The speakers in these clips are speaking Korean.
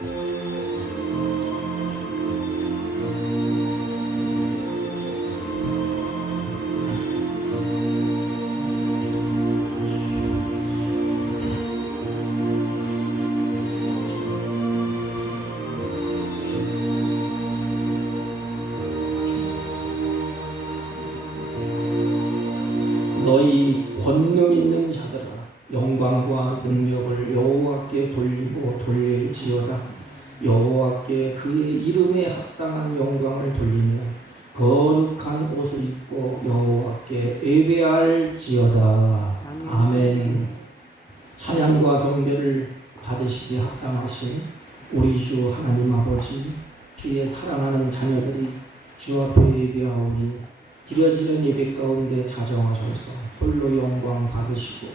너희 권능 있는 자들아 영광과 능력을 여호와께 돌리고 돌릴지어다. 여호와께 그의 이름에 합당한 영광을 돌리며 거룩한 옷을 입고 여호와께 예배할지어다. 아멘. 찬양과 경배를 받으시기에 합당하신 우리 주 하나님 아버지, 주의 사랑하는 자녀들이 주 앞에 예배하오니 드려지는 예배 가운데 자정하셔서 홀로 영광 받으시고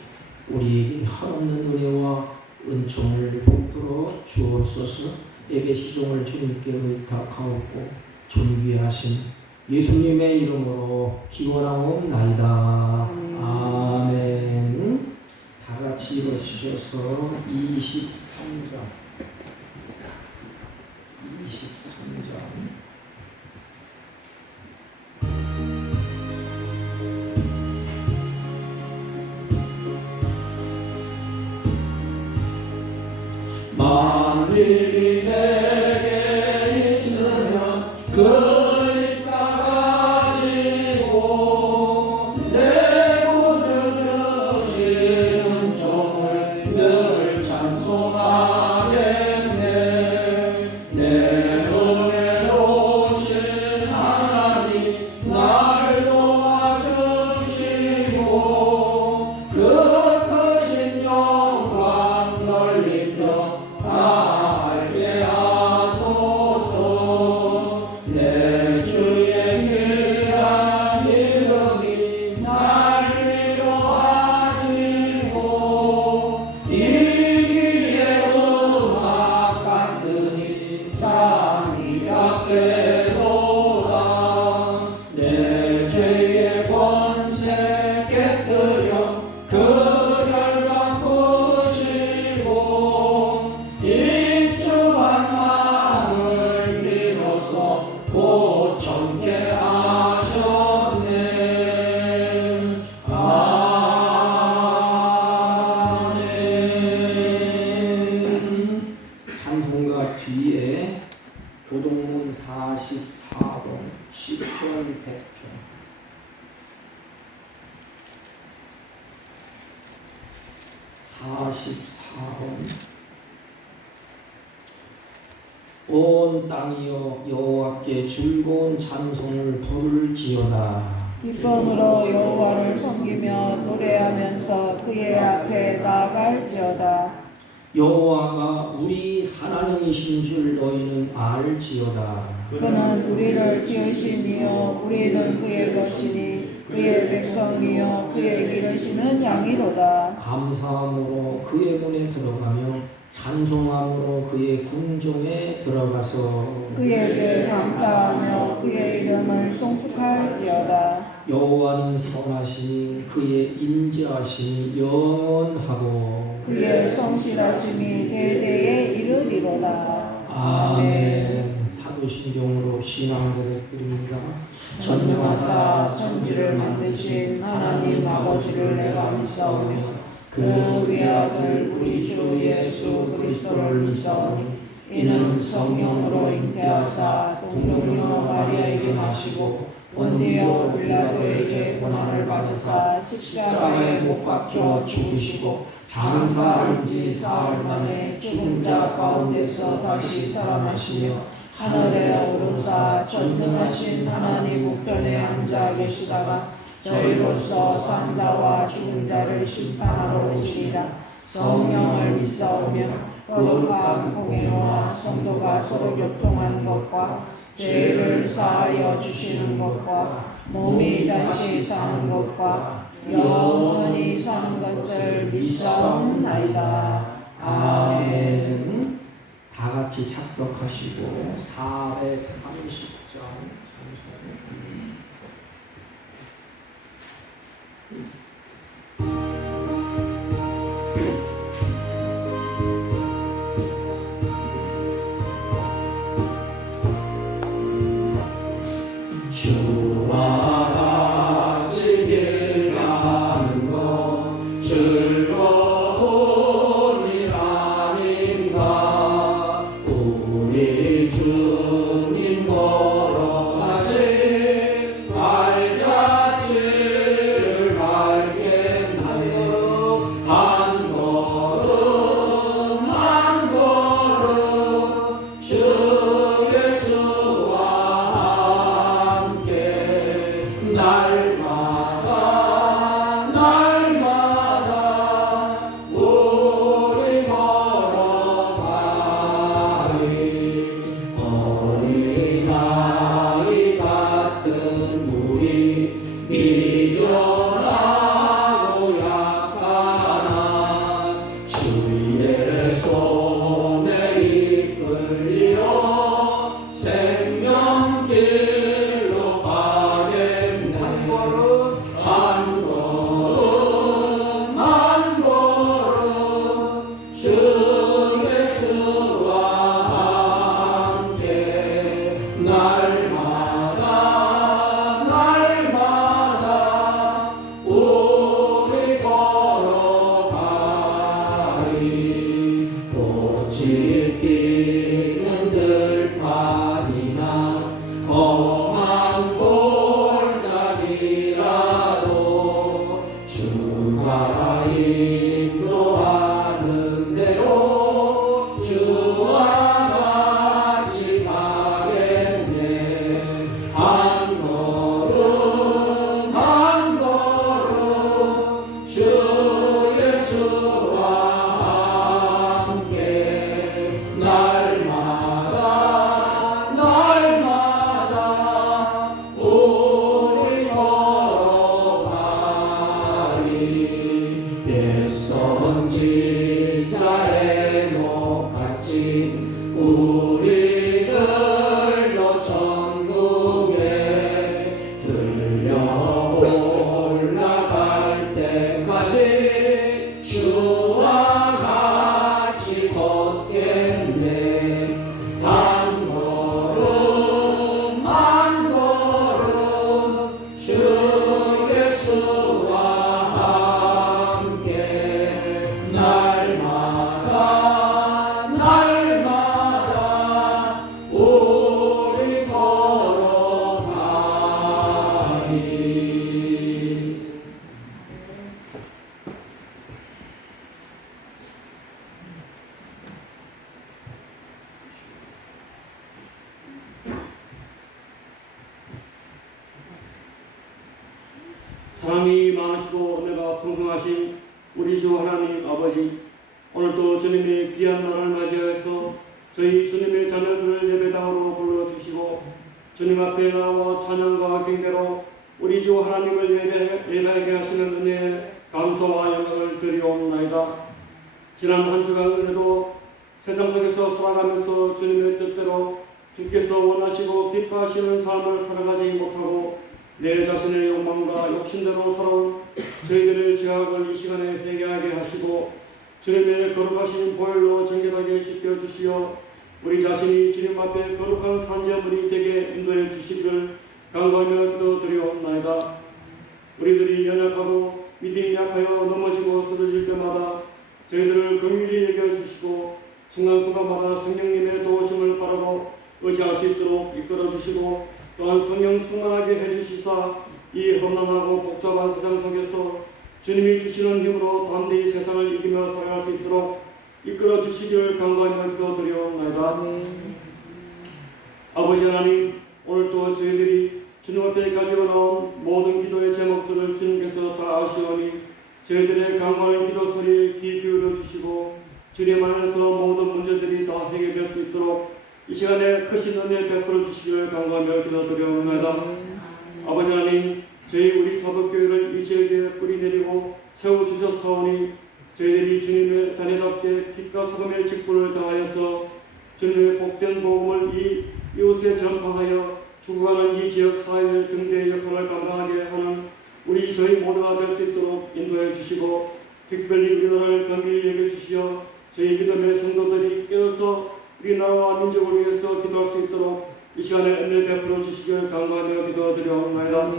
우리에게 한없는 은혜와 은총을 베풀어 주옵소서. 예배 시종을 주님께 의탁하옵고 존귀하신 예수님의 이름으로 기원하옵나이다. 아멘. 다 같이 일어서셔서 23장 만일이 내게 있으면 그 입 가지고 내 구주 주시는 종을 늘 찬송하겠네. 내 눈에 오신 하나님 날 도와주시고 그 크신 영광 넓히며 알게 하소서. 내 주의 귀한 이름이 날 위로하시고 이기의 음악 같으니 잠이 약되도다. 내 죄의 권세 깨뜨려 그 혈관 부시고 입주한 마음을 비로소 고청케 하셨네. 아멘. 찬송가 뒤에 교동문 44번 10편 100편 44번 온 땅이여 여호와께 즐거운 찬송을 부를지어다. 기쁨으로 여호와를 섬기며 노래하면서 그의 앞에 나아갈지어다. 여호와가 우리 하나님이신 줄 너희는 알지어다. 그는 우리를 지으신 이요 우리는 그의 것이니 그의 백성이요 그의 기르시는 양이로다. 감사함으로 그의 문에 들어가며 찬송함으로 그의 궁정에 들어가서 그에게 감사하며 그의 이름을 송축할지어다. 여호와는 선하시니 그의 인자하심이 영원하고 그의 성실하심이 대대에 이르리로다. 아멘. 사도신경으로 신앙 고백드립니다. 전능하사 천지를 만드신 하나님 아버지를 내가 믿사오며 그 외아들 우리 주 예수 그리스도를 믿사오니 이는 성령으로 잉태하사 동정녀 마리아에게 나시고 본디오 빌라도에게 고난을 받으사 십자가에 못 박혀 죽으시고 장사한 지 사흘 만에 죽은 자 가운데서 다시 살아나시며 하늘에 오르사 전능하신 하나님 우편에 앉아 계시다가 저희로서 산 자와 죽은 자를 심판하러 오시리라. 성령을 믿사오며 거룩한 공예와 성도가 서로 교통하는 것과 죄를 사하여 주시는 것과 몸이 다시 사는 것과 영원히 사는 것을 믿사옵나이다. 아멘. 다 같이 착석하시고 430장 꽃이 피는 들판이나 험한 골짜기라도 주가 인도하는 대로 주와 같이 가겠네. 한 걸음 한 걸음 주 예수와 함께 날마다 날마다 우리 걸어가리. 대선 지자의 녹같이 우리들도 천국에 들려 올라갈 때까지 주와 같이 걷겠네. 한 걸음 한 걸음 주 예수와 함께 날마다 날마다 우리 걸어가리. 사랑이 많으시고 은혜가 풍성하신 우리 주 하나님 아버지, 오늘도 주님의 귀한 날을 맞이하여서 저희 주님의 자녀들을 예배당으로 불러주시고 주님 앞에 나와 찬양과 경배로 우리 주 하나님을 예배하게 하시는 은혜에 감사와 영광을 드리옵나이다. 지난 한 주간 은혜도 세상 속에서 살아가면서 주님의 뜻대로 주께서 원하시고 기뻐하시는 삶을 살아가지 못하고 내 자신의 욕망과 욕심대로 살아온 저희들의 죄악을 이 시간에 회개하게 하시고 주님의 거룩하신 보혈로 정결하게 씻겨주시어 우리 자신이 주님 앞에 거룩한 산재물이 되게 인도해 주시기를 간구하며 기도드리옵나이다. 우리들이 연약하고 믿음이 약하여 넘어지고 쓰러질 때마다 저희들을 긍휼히 여겨주시고 순간순간마다 성령님의 도우심을 바라고 의지할 수 있도록 이끌어주시고 또한 성령 충만하게 해주시사 이 험난하고 복잡한 세상 속에서 주님이 주시는 힘으로 담대히 세상을 이기며 살아갈 수 있도록 이끌어 주시기를 간구하며 기도드리옵나이다. 아버지 하나님, 오늘도 저희들이 주님 앞에 가지고 나온 모든 기도의 제목들을 주님께서 다 아시오니 저희들의 간구하는 기도 소리에 귀 기울여 주시고 주님 안에서 모든 문제들이 다 해결될 수 있도록 이 시간에 크신 은혜 베풀어 주시기를 간구하며 기도드리옵나이다. 아버지 하나님, 저희 우리 사법교회를 이 지역에 뿌리내리고 세워주셨사오니 저희들이 주님의 자녀답게 빛과 소금의 직분을 다하여서 주님의 복된 복음을 이 이웃에 전파하여 죽어가는 이 지역 사회의 등대의 역할을 감당하게 하는 저희 모두가 될 수 있도록 인도해 주시고 특별히 우리나라를 긍휼히 여겨주시어 저희 믿음의 성도들이 깨어서 우리 나라와 민족을 위해서 기도할 수 있도록 이 시간에 은혜 베풀어 주시기를 간구하며 기도드리옵나이다.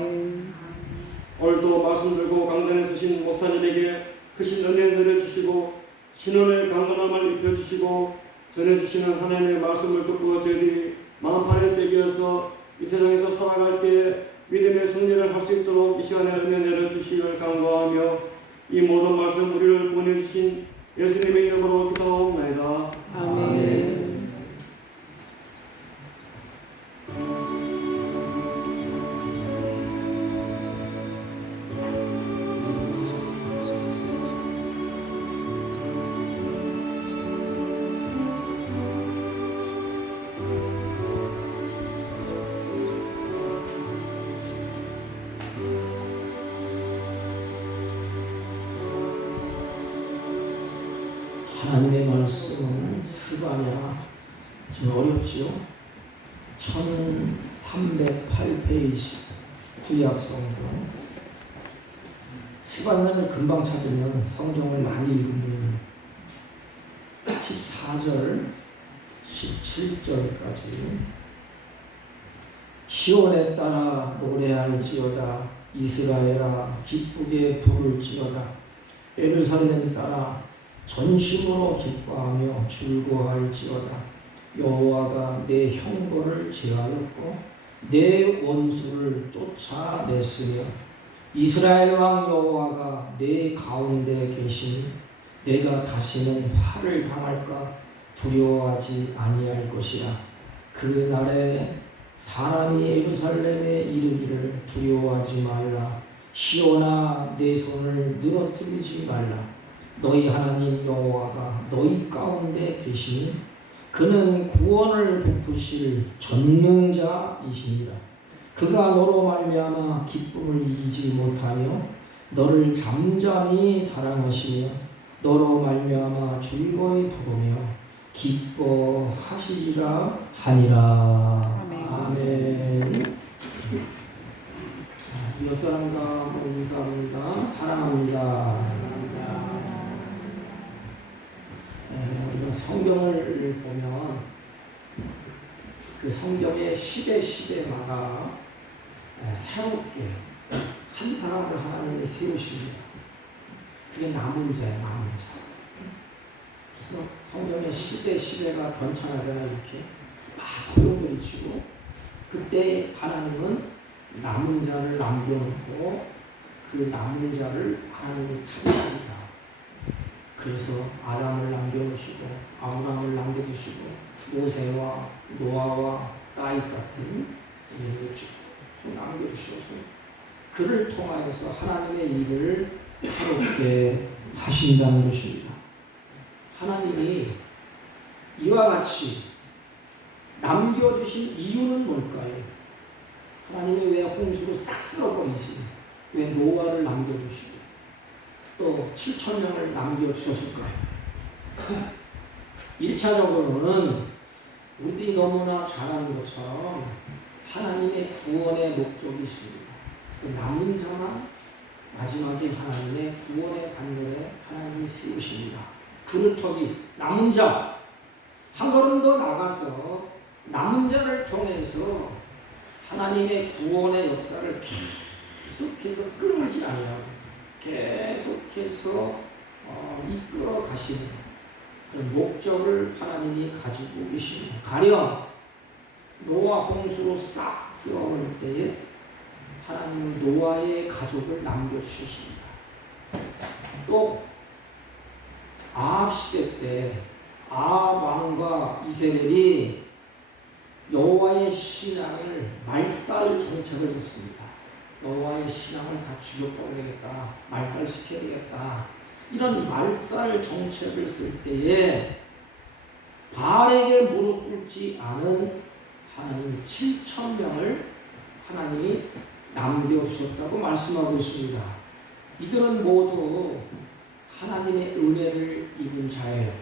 오늘도 말씀 들고 강단에 서신 목사님에게 크신 은혜 내려주시고 신원의 강건함을 입혀주시고 전해주시는 하나님의 말씀을 듣고 저희들이 마음판에 새겨서 이 세상에서 살아갈 때 믿음의 승리를 할 수 있도록 이 시간에 은혜 내려주시기를 간구하며 이 모든 말씀 우리를 보내주신 예수님의 이름으로 기도하옵나이다. 아멘. 하나님의 말씀은 습관이라 좀 어렵지요. 1308페이지 구약성경. 습관을 금방 찾으면 성경을 많이 읽은 분입니다. 14절 17절까지 시온에 따라 노래할지어다. 이스라엘아 기쁘게 부를지어다. 예루살렘 따라 전심으로 기뻐하며 즐거워할지어다. 여호와가 내 형벌을 제하였고 내 원수를 쫓아냈으며 이스라엘 왕 여호와가 내 가운데 계시니 내가 다시는 화를 당할까 두려워하지 아니할 것이라. 그 날에 사람이 예루살렘에 이르기를 두려워하지 말라. 시온아 내 손을 늘어뜨리지 말라. 너희 하나님 여호와가 너희 가운데 계시니 그는 구원을 베푸실 전능자이시니라. 그가 너로 말미암아 기쁨을 이기지 못하며 너를 잠잠히 사랑하시며 너로 말미암아 즐거이 부르며 기뻐하시리라 하니라. 아멘. 아멘. 옆 사람과 인사합니다. 사랑합니다. 이거 성경을 보면 그 성경의 시대마다 새롭게 한 사람을 하나님이 세우십니다. 그게 남은 자예요, 남은 자. 그래서 성경의 시대가 변천하잖아요. 이렇게 막 소용돌이 치고 그때 하나님은 남은 자를 남겨놓고 그 남은 자를 하나님이 찾으십니다. 그래서 아담을 남겨놓으시고 아브라함을 남겨두시고 모세와 노아와 다윗 같은 쭉 남겨주셔서 그를 통하여서 하나님의 일을 새롭게 하신다는 것입니다. 하나님이 이와 같이 남겨주신 이유는 뭘까요? 하나님이 왜 홍수로 싹 쓸어버리지? 왜 노아를 남겨두시고 또 7,000명을 남겨주셨을까요? 1차적으로는 우리들이 너무나 잘 아는 것처럼 하나님의 구원의 목적이 있습니다. 그 남은 자만 마지막에 하나님의 구원의 반열에 하나님이 세우십니다. 그렇더니 남은 자, 한 걸음 더 나가서 남은 자를 통해서 하나님의 구원의 역사를 계속해서 끊이지 않아요. 계속해서 이끌어 가시는 그런 목적을 하나님이 가지고 계십니다. 가령 노아 홍수로 싹 쓸어버릴 때에 하나님은 노아의 가족을 남겨주셨습니다. 또 아합 시대 때 아합 왕과 이세벨이 여호와의 신앙을 말살 정책을 줬습니다. 여호와의 신앙을 다 죽여버리겠다, 말살시켜야 되겠다. 이런 말살 정책을 쓸 때에 바알에게 무릎 꿇지 않은 하나님이 7,000명을 하나님이 남겨주셨다고 말씀하고 있습니다. 이들은 모두 하나님의 은혜를 입은 자예요.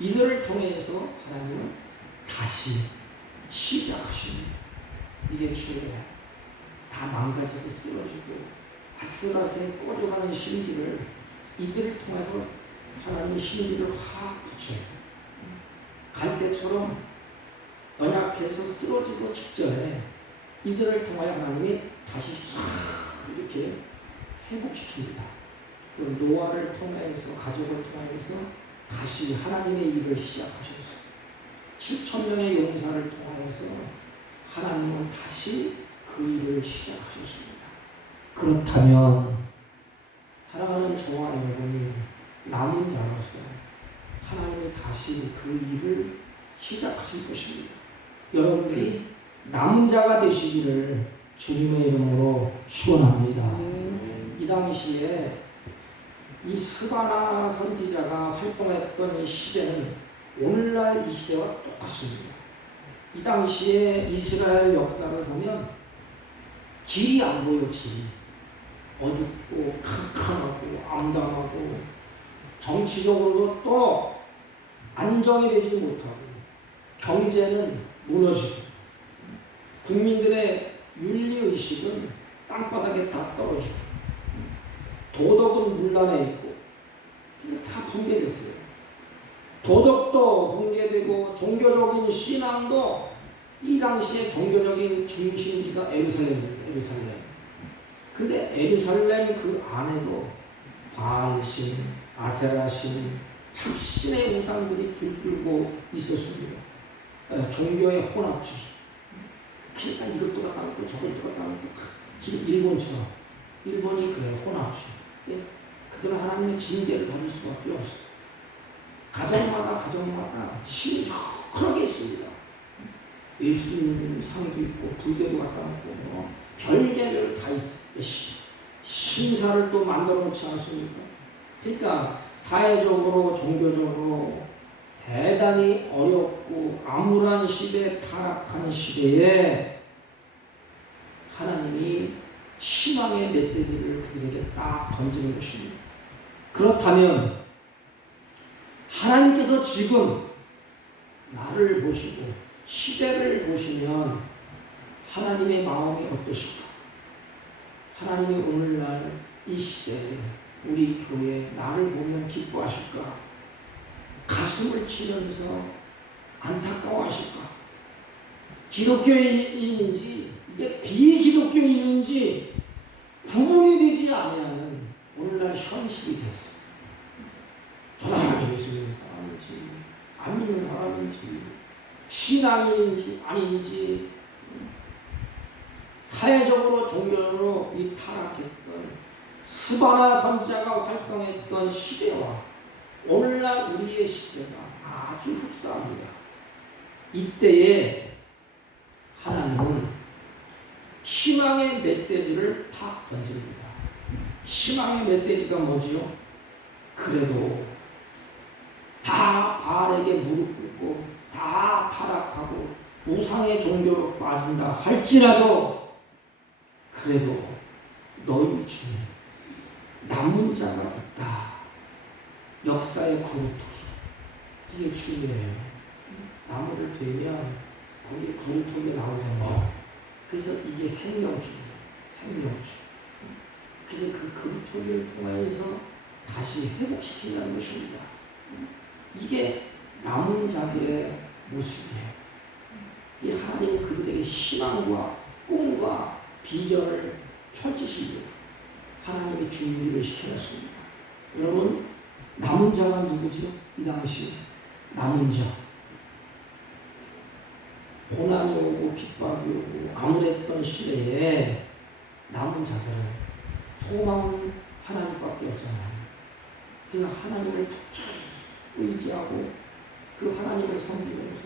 이들을 통해서 하나님은 다시 시작하십니다. 이게 중요해요. 다 망가지고 쓰러지고 아슬아슬 꺼져가는 심지를 이들을 통해서 하나님이 심지를 확 붙여요. 갈대처럼 연약해서 쓰러지고 직전에 이들을 통하여 하나님이 다시 이렇게 회복시킵니다. 그 노아를 통해서 가족을 통해서 다시 하나님의 일을 시작하셨어요. 7,000명의 용사를 통해서 하나님은 다시 그 일을 시작하셨습니다. 그렇다면 사랑하는 저와 여러분이 남은 자로서 하나님이 다시 그 일을 시작하실 것입니다. 여러분들이 남은 자가 되시기를 주님의 이름으로 축원합니다. 이 당시에 이 스바나 선지자가 활동했던 이 시대는 오늘날 이 시대와 똑같습니다. 이 당시에 이스라엘 역사를 보면 길이 안 보여. 길이 어둡고 캄캄하고 암담하고 정치적으로도 또 안정이 되지 못하고 경제는 무너지고 국민들의 윤리의식은 땅바닥에 다 떨어지고 도덕은 문란해 있고 다 붕괴됐어요. 도덕도 붕괴되고 종교적인 신앙도 이 당시에 종교적인 중심지가 에루살렘이에요. 에루살렘. 근데 에루살렘 그 안에도 바알신, 아세라신, 참 신의 우상들이 들고 있었습니다. 종교의 혼합주의. 그러니까 이것도 갖다 놓고 저것도 갖다 놓고 지금 일본처럼 일본이 그래요. 혼합주의. 예? 그들은 하나님의 징계를 받을 수밖에 없어요. 가정마다 신이 여러 개 있습니다. 예수님 상도 있고 불교도 갖다 놓고 뭐 별개별 다 있어요. 신사를 또 만들어 놓지 않습니까? 그러니까 사회적으로 종교적으로 대단히 어렵고 암울한 시대, 타락한 시대에 하나님이 희망의 메시지를 그들에게 딱 던지는 것입니다. 그렇다면 하나님께서 지금 나를 보시고 시대를 보시면 하나님의 마음이 어떠실까? 하나님이 오늘날 이 시대에 우리 교회 나를 보면 기뻐하실까? 가슴을 치면서 안타까워하실까? 기독교인인지 이게 비기독교인인지 구분이 되지 아니하는 오늘날 현실이 됐어. 저 사람이 예수 믿는 사람인지 안 믿는 사람인지 신앙인인지 아닌지 사회적으로 종교로 이 타락했던 스바나 선지자가 활동했던 시대와 오늘날 우리의 시대가 아주 흡사합니다. 이때에 하나님은 희망의 메시지를 탁 던집니다. 희망의 메시지가 뭐지요? 그래도 다 바알에게 무릎 꿇고 다 타락하고 우상의 종교로 빠진다 할지라도 그래도 너희 중에 남은 자가 있다. 역사의 구루토기. 이게 중요해요. 나무를 베면 거기에 구루토기 나오잖아요. 그래서 이게 생명주예요. 생명주. 그래서 그 구루토기를 통해서 다시 회복시킨다는 것입니다. 이게 남은 자들의 모습이에요. 이 하나님은 그들에게 희망과 꿈과 비전을 펼치십니다. 하나님이 준비를 시켜놨습니다. 여러분, 남은 자가 누구죠? 이 당시 남은 자. 고난이 오고 핍박이 오고 암울했던 시대에 남은 자들은 소망은 하나님밖에 없잖아요. 그래서 하나님을 의지하고 그 하나님을 섬기면서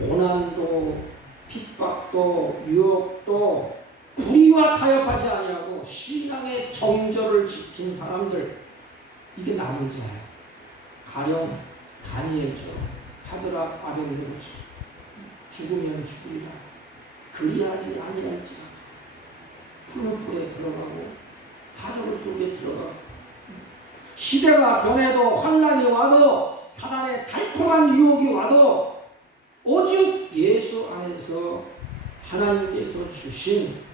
고난도 핍박도 유혹도 불의와 타협하지 아니하고 신앙의 정절을 지킨 사람들, 이게 남은 자예요. 가령 다니엘처럼 사드락 아벤느고처럼 죽으면 죽으리라 그리하지 아니할지라도 푸른 불에 들어가고 사자굴 속에 들어가고 시대가 변해도 환난이 와도 사단의 달콤한 유혹이 와도 오직 예수 안에서 하나님께서 주신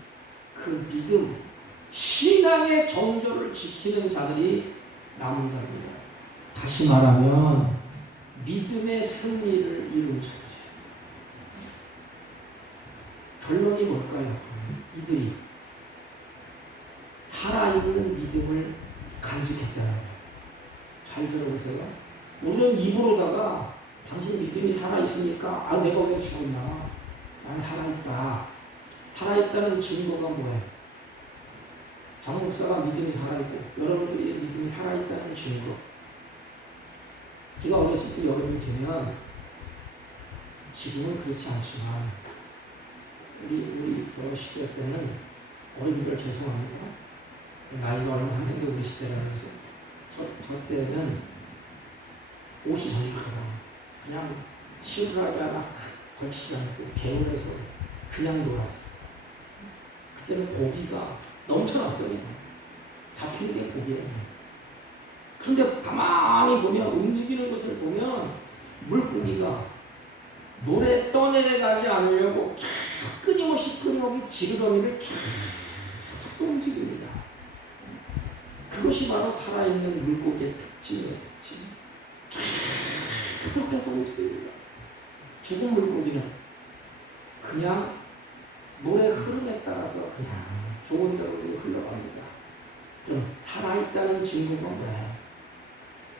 그 믿음, 신앙의 정절을 지키는 자들이 남은 자입니다. 다시 말하면 믿음의 승리를 이룬 자들이에요. 결론이 뭘까요? 이들이 살아있는 믿음을 간직했다는 거예요. 잘 들어보세요. 우리는 입으로다가 당신 믿음이 살아있으니까 내가 왜 죽었나? 난 살아있다. 살아있다는 증거가 뭐예요? 장 목사가 믿음이 살아있고 여러분들이 믿음이 살아있다는 증거. 제가 어렸을 때 여름이 되면 지금은 그렇지 않지만 우리 저 시대 때는 어린이들 죄송합니다. 나이가 얼마 안 됐는데 우리 시대라면서 저 때는 옷이 젖을까봐 그냥 시원하게 하나 걸치지 않고 개울에서 그냥 놀았어요. 그때는 고기가 넘쳐났어요. 잡히는 게 고기예요. 그런데 가만히 보면 움직이는 것을 보면 물고기가 물에 떠내려가지 않으려고 끊임없이 지르더미를 계속 움직입니다. 그것이 바로 살아있는 물고기의 특징이에요. 특징. 계속해서 움직입니다. 죽은 물고기는 그냥 물의 흐름에 따라서 그냥 좋은 대로 흘러갑니다. 그럼 살아있다는 증거가 뭐예요?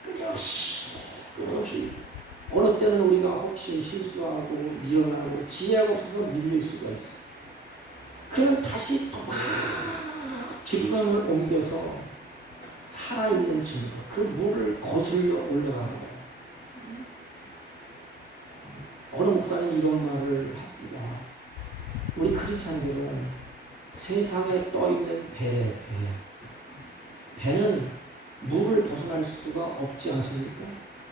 끊임없이 끊임없이 어느 때는 우리가 혹시 실수하고 미련하고 지혜가 없어서 밀릴 수가 있어. 그러면 다시 또 막 질감을 옮겨서 살아있는 증거, 그 물을 거슬려 올려가는 거예요. 어느 목사님 이런 말을 합니다. 우리 크리스찬들은 세상에 떠있는 배는 물을 벗어날 수가 없지 않습니까?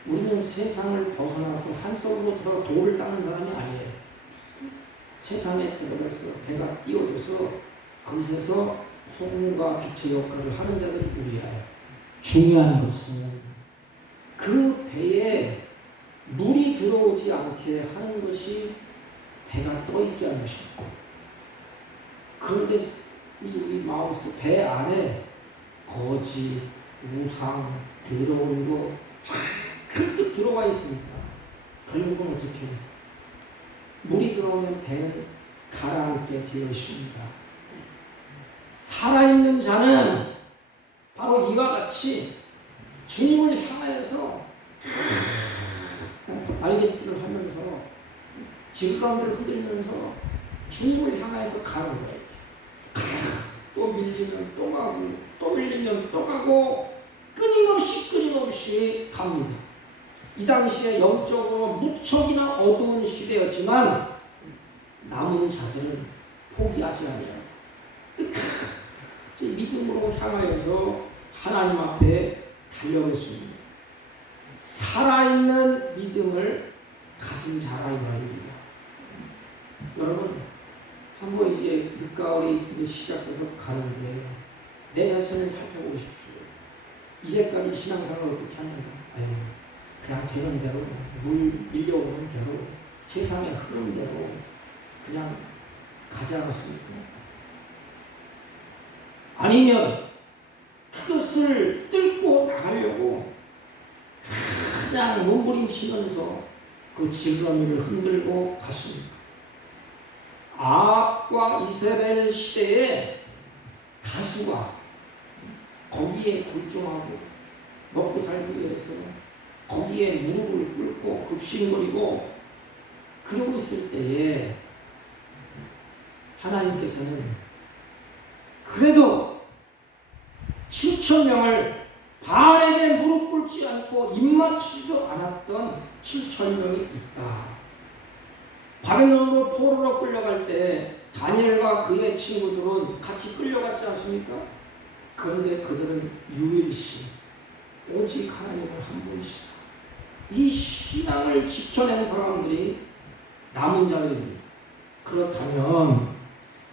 우리는 세상을 벗어나서 산속으로 들어가 돌을 닦는 사람이 아니에요. 세상에 들어가서 배가 띄워져서 그곳에서 소금과 빛의 역할을 하는 자들이 우리예요. 중요한 것은 그 배에 물이 들어오지 않게 하는 것이 배가 떠있게 하는 것입니다. 그런데 우리 마음속 배 안에 거짓, 우상, 더러운 거 그렇게 들어와 있으니까 결국은 어떻게 해요? 물이 들어오면 배는 가라앉게 되어 있습니다. 살아있는 자는 바로 이와 같이 주님을 향하여서 날갯짓을 하면서 질감들을 흔들면서 주님을 향해서 가는 거예요. 또 밀리면 또 가고 또 밀리면 또 가고 끊임없이 갑니다. 이 당시에 영적으로 무척이나 어두운 시대였지만 남은 자들은 포기하지 않아요. 끝까지 믿음으로 향하여서 하나님 앞에 달려갔습니다. 살아있는 믿음을 가진 자라 이 말입니다. 여러분 한번 이제 늦가을이 이제 시작해서 가는데 내 자신을 살펴보십시오. 이제까지 신앙생활을 어떻게 하는가? 아유, 그냥 되는 대로 물 밀려오는 대로 세상의 흐름대로 그냥 가지 않았습니까? 아니면 그것을 뚫고 나가려고 그냥 몸부림치면서 그 지느러미를 흔들고 갔습니다. 아합과 이세벨 시대에 다수가 거기에 굴종하고 먹고 살기 위해서 거기에 무릎을 꿇고 급신거리고 그러고 있을 때에 하나님께서는 그래도 7,000명을 바알에게 무릎 꿇지 않고 입맞추지도 않았던 7,000명이 있다. 바벨론으로 포로로 끌려갈 때 다니엘과 그의 친구들은 같이 끌려갔지 않습니까? 그런데 그들은 유일시 오직 하나님을 한 분이시다. 이 신앙을 지켜낸 사람들이 남은 자들입니다. 그렇다면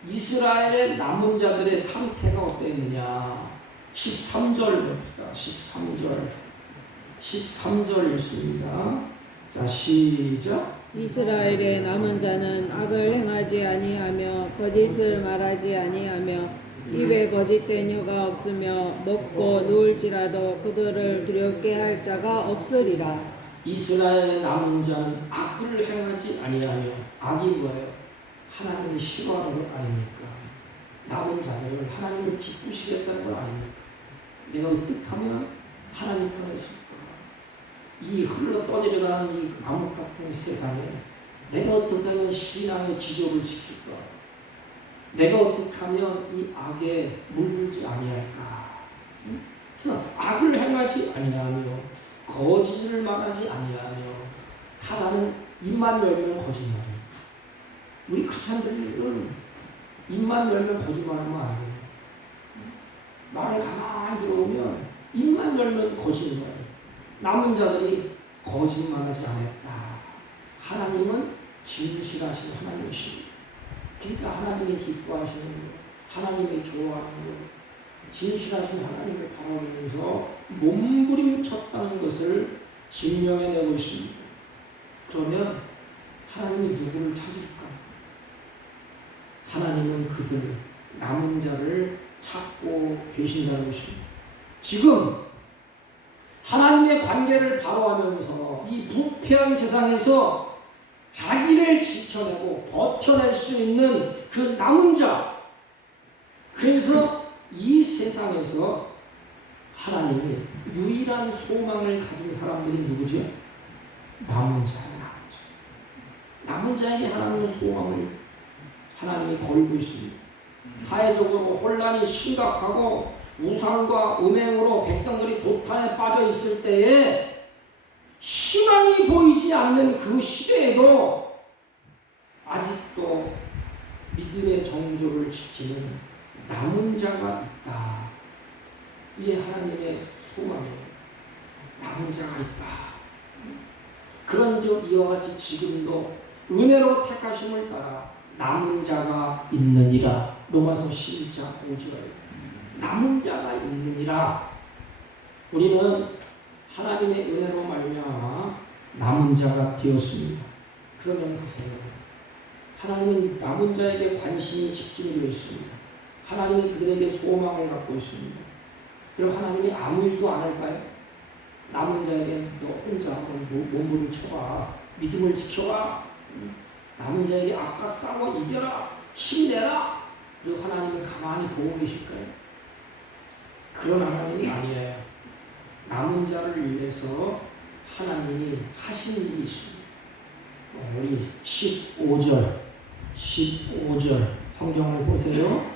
이스라엘의 남은 자들의 상태가 어땠느냐? 13절 봅시다. 13절 읽습니다. 자, 시작. 이스라엘의 남은 자는 악을 행하지 아니하며 거짓을 말하지 아니하며 입에 거짓된 혀가 없으며 먹고 누울지라도 그들을 두렵게 할 자가 없으리라. 이스라엘의 남은 자는 악을 행하지 아니하며 악이 뭐예요? 하나님이 싫어하는 것 아닙니까? 남은 자들을 하나님을 기쁘시겠다는 건 아닙니까? 내가 어떻게 하면 하나님 편에 있을까? 이 흘러 떠내려가는 이 암흑 같은 세상에 내가 어떻게 하면 신앙의 지조를 지킬까? 내가 어떻게 하면 이 악에 물들지 아니할까? 그래서 악을 행하지 아니하며 거짓을 말하지 아니하며 사단은 입만 열면 거짓말이에요. 우리 크리스찬들은 입만 열면 거짓말하면 안 돼요. 말을 가만히 들어보면 입만 열면 거짓말이에요. 남은 자들이 거짓말하지 않았다. 하나님은 진실하신 하나님이십니다. 그러니까 하나님이 기뻐하시는 것, 하나님이 좋아하는 것, 진실하신 하나님을 바라보면서 몸부림쳤다는 것을 증명해내고 있습니다. 그러면 하나님이 누구를 찾을까? 하나님은 그들, 남은 자를 찾고 계신다는 것입니다. 지금 하나님의 관계를 바로하면서 이 부패한 세상에서 자기를 지켜내고 버텨낼 수 있는 그 남은 자, 그래서 이 세상에서 하나님이 유일한 소망을 가진 사람들이 누구죠? 남은 자. 남은 자에게 하나님의 소망을 하나님이 걸고 있습니다. 사회적으로 혼란이 심각하고 우상과 음행으로 백성들이 도탄에 빠져 있을 때에 희망이 보이지 않는 그 시대에도 아직도 믿음의 정조를 지키는 남은 자가 있다. 이게 하나님의 소망이에요. 남은 자가 있다. 그런즉 이와 같이 지금도 은혜로 택하심을 따라 남은 자가 있느니라. 로마서 11장 5절. 남은 자가 있느니라. 우리는 하나님의 은혜로 말미암아 남은 자가 되었습니다. 그러면 보세요. 하나님은 남은 자에게 관심이 집중되어 있습니다. 하나님이 그들에게 소망을 갖고 있습니다. 그럼 하나님이 아무 일도 안 할까요? 남은 자에게 너 혼자 한번 몸부림 쳐봐. 믿음을 지켜봐. 남은 자에게 아까 싸워 이겨라. 힘내라. 그리고 하나님은 가만히 보고 계실까요? 그런 하나님이 아니에요. 남은 자를 위해서 하나님이 하신 일이 있습니다. 우리 15절 성경을 보세요.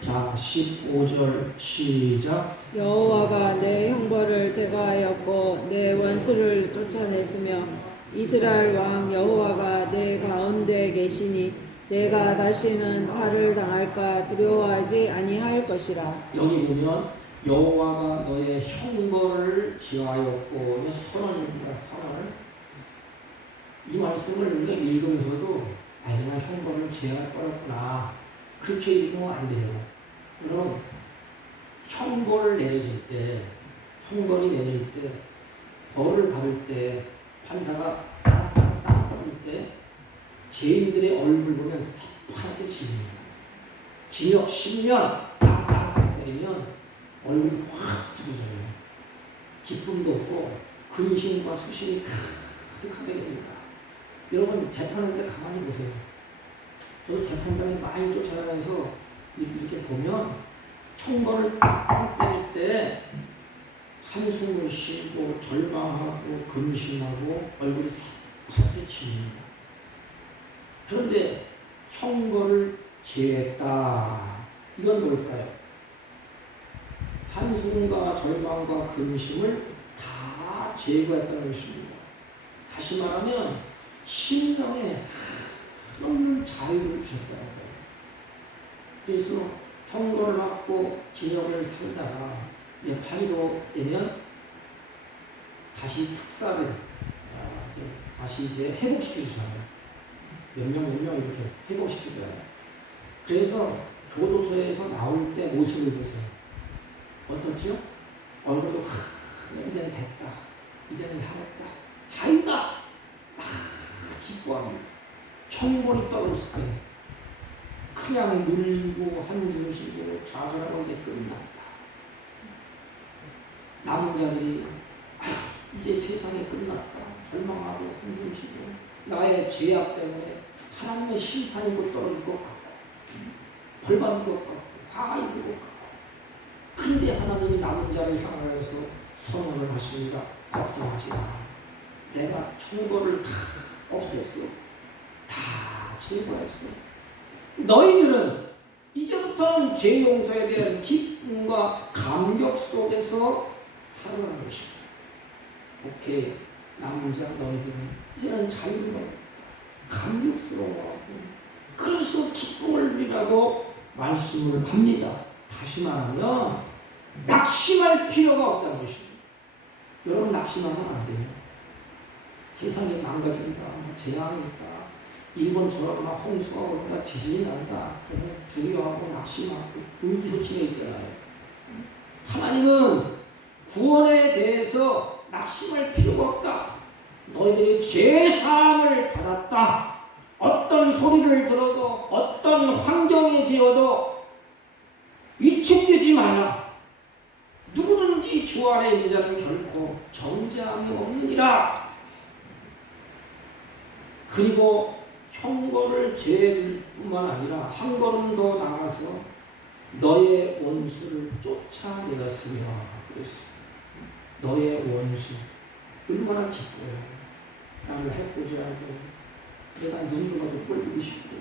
자, 15절 시작. 여호와가 내 형벌을 제거하였고 내 원수를 쫓아냈으며 이스라엘 왕 여호와가 내 가운데 계시니 내가 다시는 화를 당할까 두려워하지 아니할 것이라. 여기 보면 여호와가 너의 형벌을 제하였고, 이 선언입니다. 선언. 이 말씀을 우리가 읽으면서도 그냥 형벌을 제할 거였구나, 그렇게 읽으면 안 돼요. 그럼 형벌을 내려질 때, 형벌이 내릴 때, 벌을 받을 때, 판사가 딱 떠올 때 죄인들의 얼굴 보면 새파랗게 지립니다. 징역 10년 딱 때리면 얼굴이 확 붉어져요. 기쁨도 없고 근심과 수심이 가득하게 됩니다. 여러분 재판할 때 가만히 보세요. 저도 재판장에 많이 쫓아다니면서 이렇게 보면 형벌을 딱 때릴 때 한숨을 쉬고 절망하고 근심하고 얼굴이 새파랗게 지립니다. 그런데 형벌을 제했다. 이건 뭘까요? 한숨과 절망과 근심을 다 제거했다는 것입니다. 다시 말하면 심령에 한없는 자유를 주셨다는 거예요. 그래서 형벌을 받고 징역을 살다가 8.15 되면 다시 특사를 다시 이제 회복시켜 주잖아요. 몇 명 이렇게 회복시켜 줘요. 그래서 교도소에서 나올 때 모습을 보세요. 어떻죠? 얼굴이 이제는 됐다. 이제는 살았다. 자유다. 기뻐합니다. 형벌이 떨어졌을 때 그냥 눌리고 한숨 쉬고 좌절하고 이제 끝났다. 남은 자들이 이제 세상이 끝났다. 절망하고 한숨 쉬고 나의 죄악 때문에 하나님의 심판이 곧 떨어질 것 같고 벌받을 것 같고 화가 있을 것 같고, 그런데 하나님이 남은 자를 향하여서 선언을 하십니다. 걱정하지 마. 내가 형벌을 다 없앴어. 다 제거했어. 너희들은 이제부터는 죄 용서에 대한 기쁨과 감격 속에서 살아가는 것이다. 오케이. 남은 자 너희들은 이제는 자유를 받았다. 감격스러워하고 그래서 기쁨을 누리라고 말씀을 합니다. 다시 말하면 낙심할 필요가 없다는 것입니다. 여러분 낙심하면 안 돼요. 세상이 망가진다, 재앙이 있다, 일본처럼 홍수가 온다, 지진이 난다, 그러면 두려워하고 낙심하고 의기소침해 있잖아요. 하나님은 구원에 대해서 낙심할 필요가 없다. 너희들이 죄사함을 받았다. 어떤 소리를 들어도 어떤 환경이 되어도 위축되지 마라. 누구든지 주 안에 있는 자는 결코 정죄함이 없느니라. 그리고 형벌을 제해줄 뿐만 아니라 한 걸음 더 나가서 너의 원수를 쫓아내었으며 그랬어. 너의 원수 얼마나 기뻐요. 나를 해보지 않고 내가 눈으로도 꼴보기 싫고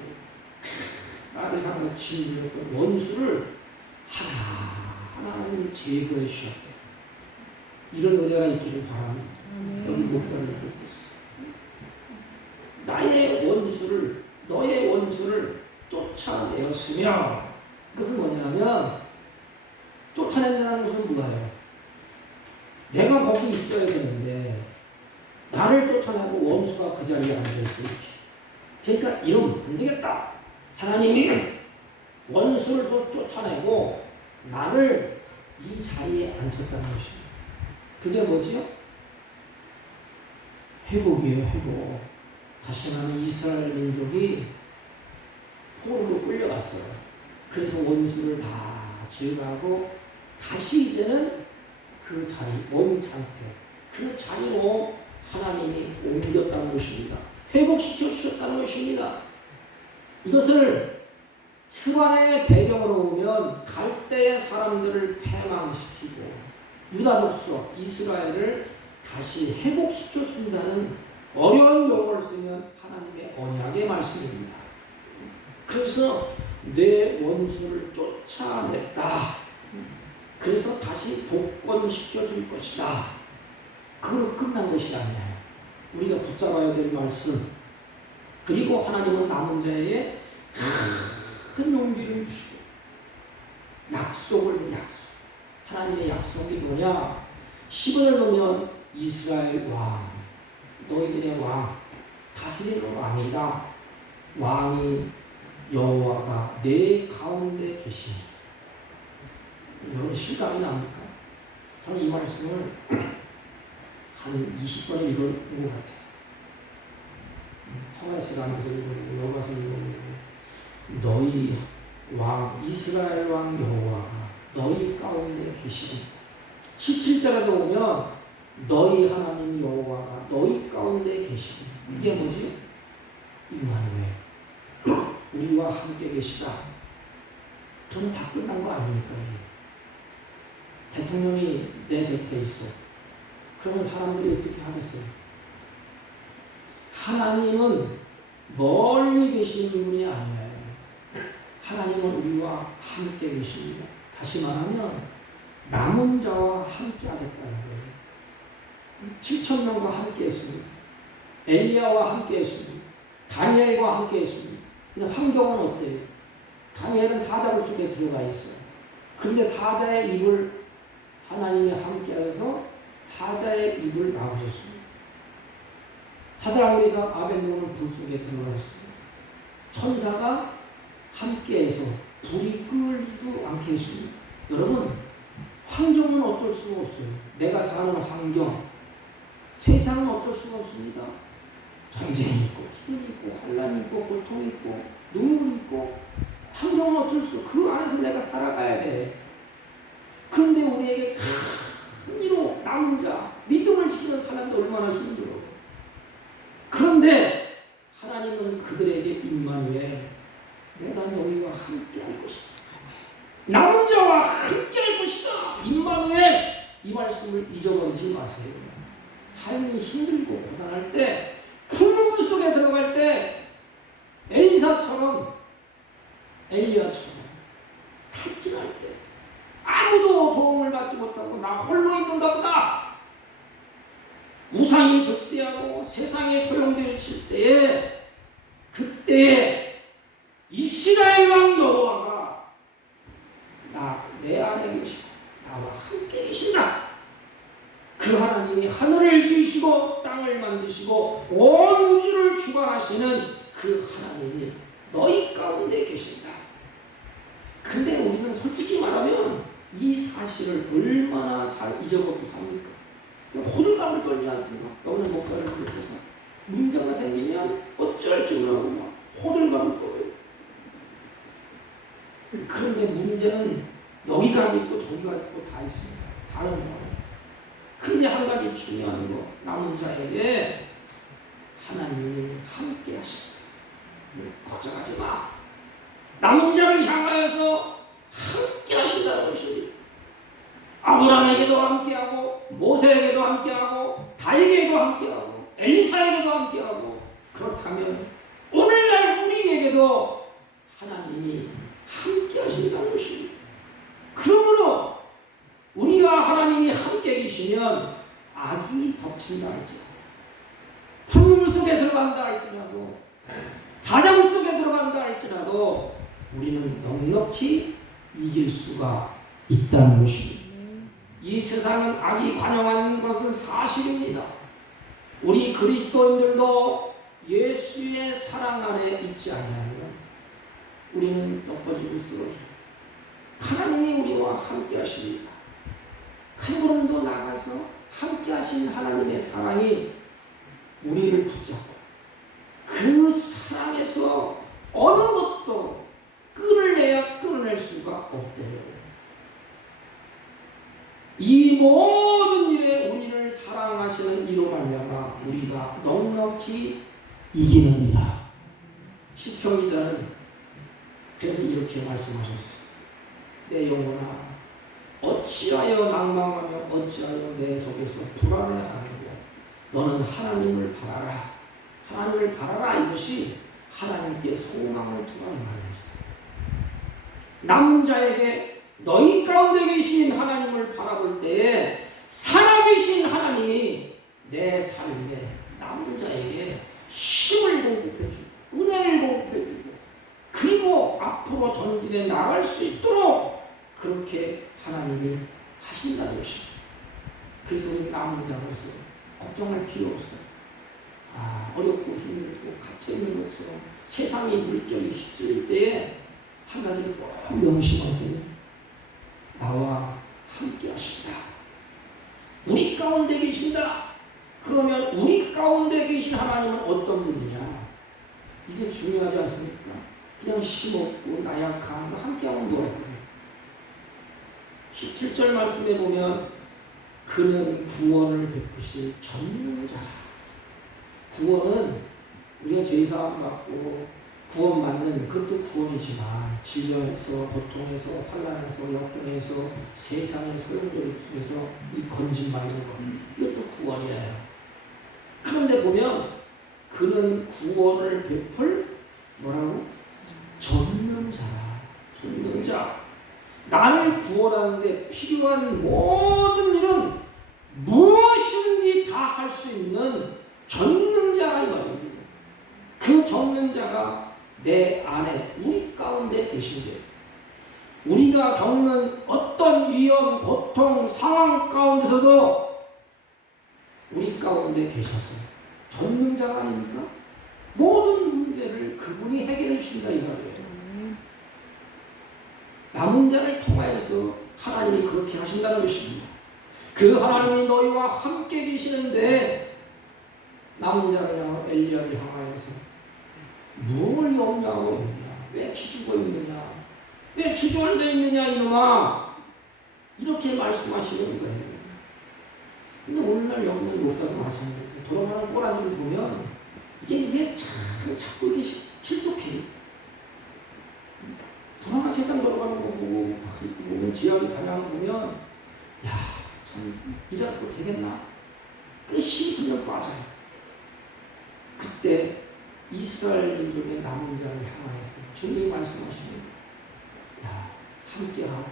나를 향해 진노했던 원수를 하나님이 제거해 주셨대. 이런 은혜가 있기를 바랍니다. 여기 목사님 듣겠어. 나의 원수를 너의 원수를 쫓아내었으며 그것은 뭐냐면 쫓아낸다는 것은 뭐예요? 내가 거기 있어야 되는데 나를 쫓아내고 원수가 그 자리에 앉아있어. 그러니까 이러면 안 되겠다. 하나님이 원수를 또 쫓아내고 나를 이 자리에 앉혔다는 것입니다. 그게 뭐지요? 회복이에요, 회복. 다시 말하면 이스라엘 민족이 포로로 끌려갔어요. 그래서 원수를 다 제거하고 다시 이제는 그 자리, 원 상태, 그 자리로 하나님이 옮겼다는 것입니다. 회복시켜 주셨다는 것입니다. 이것을 스바의 배경으로 보면 갈대의 사람들을 패망시키고 유다 족속 이스라엘을 다시 회복시켜 준다는 어려운 용어를 쓰면 하나님의 언약의 말씀입니다. 그래서 내 원수를 쫓아냈다. 그래서 다시 복권시켜 줄 것이다. 그걸로 끝난 것이 아니에요. 우리가 붙잡아야 될 말씀. 그리고 하나님은 남은 자에게 큰 용기를 주시고 약속을 약속. 하나님의 약속이 뭐냐? 10을 보면 이스라엘 왕, 너희들의 왕, 다스리는 왕이다. 왕이 여호와가 내 가운데 계시니. 여러분 실감이 납니까? 저는 이 말씀을 한 20번을 읽은 것 같아요. 성화시가 하면서 읽어보고 여호와서 읽어보고 너희 왕 이스라엘 왕 여호와가 너희 가운데 계시니 17절에도 보면 너희 하나님 여호와가 너희 가운데 계시니 이게 뭐지? 임마누엘 우리와 함께 계시다. 저는 다 끝난 거 아닙니까? 대통령이 내 곁에 있어. 그러면 사람들이 어떻게 하겠어요? 하나님은 멀리 계시는 분이 아니에요. 하나님은 우리와 함께 계십니다. 다시 말하면 남은 자와 함께 하겠다는 거예요. 7,000명과 함께 했습니다. 엘리야와 함께 했습니다. 다니엘과 함께 했습니다. 근데 환경은 어때요? 다니엘은 사자굴 속에 들어가 있어요. 그런데 사자의 입을 하나님이 함께해서 사자의 입을 막으셨습니다. 사드락 메삭 아벳네고는 불 속에 들어가 있습니다. 천사가 함께해서 불이 끓지도 않게 했습니다. 여러분 환경은 어쩔 수가 없어요. 내가 사는 환경, 세상은 어쩔 수가 없습니다. 전쟁이 있고 기근이 있고 환란이 있고 고통이 있고 눈물이 있고 환경은 어쩔 수 없어. 그 안에서 내가 살아가야 돼. 그런데 우리에게 큰 이로 남은 자 믿음을 지키는 사람도 얼마나 힘들어. 그런데 하나님은 그들에게 임마누엘 내가 너희와 함께 할 것이다. 남은 자와 함께 할 것이다. 임마누엘 이 말씀을 잊어버리지 마세요. 삶이 힘들고 고단할 때 푸른 물 속에 들어갈 때 엘리사처럼 엘리야처럼 탈진할 때 아무도 도움을 받지 못하고 나 홀로 있는가 보다. 우상이 득세하고 세상에 소용돌이칠 때에 그때 이스라엘 왕 여호와가 내 안에 계시고 나와 함께 계신다. 그 하나님이 하늘을 지으시고 땅을 만드시고 온 우주를 주관하시는 그 하나님이 너희 가운데 계신다. 근데 우리는 솔직히 말하면 이 사실을 얼마나 잘 잊어버리고 삽니까? 호들갑을 떨지 않습니까? 오늘 목사를 그렇게서 문제가 생기면 어쩔 줄 모르고 막 호들갑을 떨어요. 그런데 문제는 여기가 있고 저기가 있고 다 있습니다. 사는 거예요. 그런데 한 가지 중요한 거 남은 자에게 하나님이 함께 하신다. 걱정하지 마. 남은 자를 향하여서 함께 하신다는 것입니다. 아브라함에게도 함께하고 모세에게도 함께하고 다윗에게도 함께하고 엘리사에게도 우리에게도 하나님이 함께 하신다는 것입니다. 그러므로 우리와 하나님이 함께 계시면 악이 덮친다 할지라도, 풍물 속에 들어간다 할지라도, 사자굴 속에 들어간다 할지라도 우리는 넉넉히 이길 수가 있다는 것입니다. 이 세상은 악이 관영하는 것은 사실입니다. 우리 그리스도인들도 예수의 사랑 안에 있지 아니하면 우리는 엎어지고 쓰러지고, 하나님이 우리와 함께 하십니다. 한 걸음도 나가서 함께 하신 하나님의 사랑이 우리를 붙잡고 그 사랑에서 어느 것도 끌어내야 끌어낼 수가 없대요. 이 모든 일에 우리를 사랑하시는 이로 말미암아 우리가 넉넉히 이기느니라. 시편 기자는 그래서 이렇게 말씀하셨어요. 내 영혼아, 어찌하여 낭망하며 어찌하여 내 속에서 불안해하느냐. 너는 하나님을 바라라. 하나님을 바라라. 이것이 하나님께 소망을 두라는 말입니다. 남은 자에게 너희 가운데 계신 하나님을 바라볼 때에 살아계신 하나님이 내 삶에 남은 자에게 힘을 공급해주고 은혜를 공급해주고 그리고 앞으로 전진해 나갈 수 있도록 그렇게 하나님이 하신다는 것입니다. 그래서 우리 남은 자로서 걱정할 필요 없어요. 어렵고 힘들고 갇혀있는 것처럼 세상의 물결이 휩쓸릴 때에 한 가지를 꼭 명심하세요. 나와 함께 하신다. 우리 가운데 계신다. 그러면 우리 가운데 계신 하나님은 어떤 분이냐? 이게 중요하지 않습니까? 그냥 힘없고 나약한 함께하면 뭐할 거예요? 17절 말씀에 보면 그는 구원을 베푸실 전능자라. 구원은 우리가 죄사함 받고 구원받는 그것도 구원이지만 질병에서 고통에서 환난에서 역경에서 세상의 소용돌이 속에서 이 건진받는 것 이것도 구원이에요. 그런데 보면 그는 구원을 베풀 뭐라고? 전능자라. 전능자. 나를 구원하는데 필요한 모든 일은 무엇인지 다 할 수 있는 전능자가 이 말입니다. 그 전능자가 내 안에 우리 가운데 계신데 우리가 겪는 어떤 위험, 고통, 상황 가운데서도 우리 가운데 계셔서 전능자가 아닙니까? 모든 문제를 그분이 해결해 주신다 이 말이에요. 남은 자를 통하여서 하나님이 그렇게 하신다는 것입니다. 그 하나님이 너희와 함께 계시는데 남은 자를 향하여 엘리야를 향하여서 무엇을 염려하고 있느냐? 왜 기죽어 있느냐? 왜 주저앉아 있느냐 이놈아? 이렇게 말씀하시는 거예요. 근데 오늘날 영문 목사도 마찬가지예요. 돌아가는 꼬라지를 보면 이게 참 자꾸 이게 실족해요. 돌아가 세상 돌아가는 거 보고 보면 지하철 방향 보면 참 이래도 되겠나? 그 심술을 빠져요. 그때 이스라엘 민족의 남은 자를 향하여서 주님이 말씀하시는 함께하고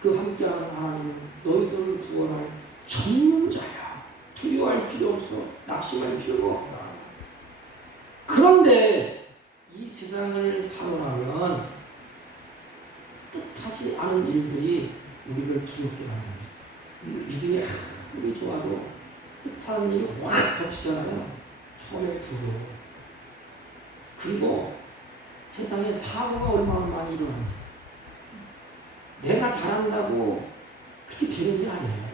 그 함께하는 하나님은 너희들을 구원할 전능자야. 두려워할 필요 없어. 낙심할 필요가 없다. 그런데 이 세상을 살아가면 뜻하지 않은 일들이 우리를 두렵게 만듭니다. 믿음이 아무리 좋아도 뜻하는 일이 확 덮치잖아요. 처음에 두려워. 그리고 세상에 사고가 얼마나 많이 일어납니다. 내가 잘한다고 그렇게 되는 게 아니에요.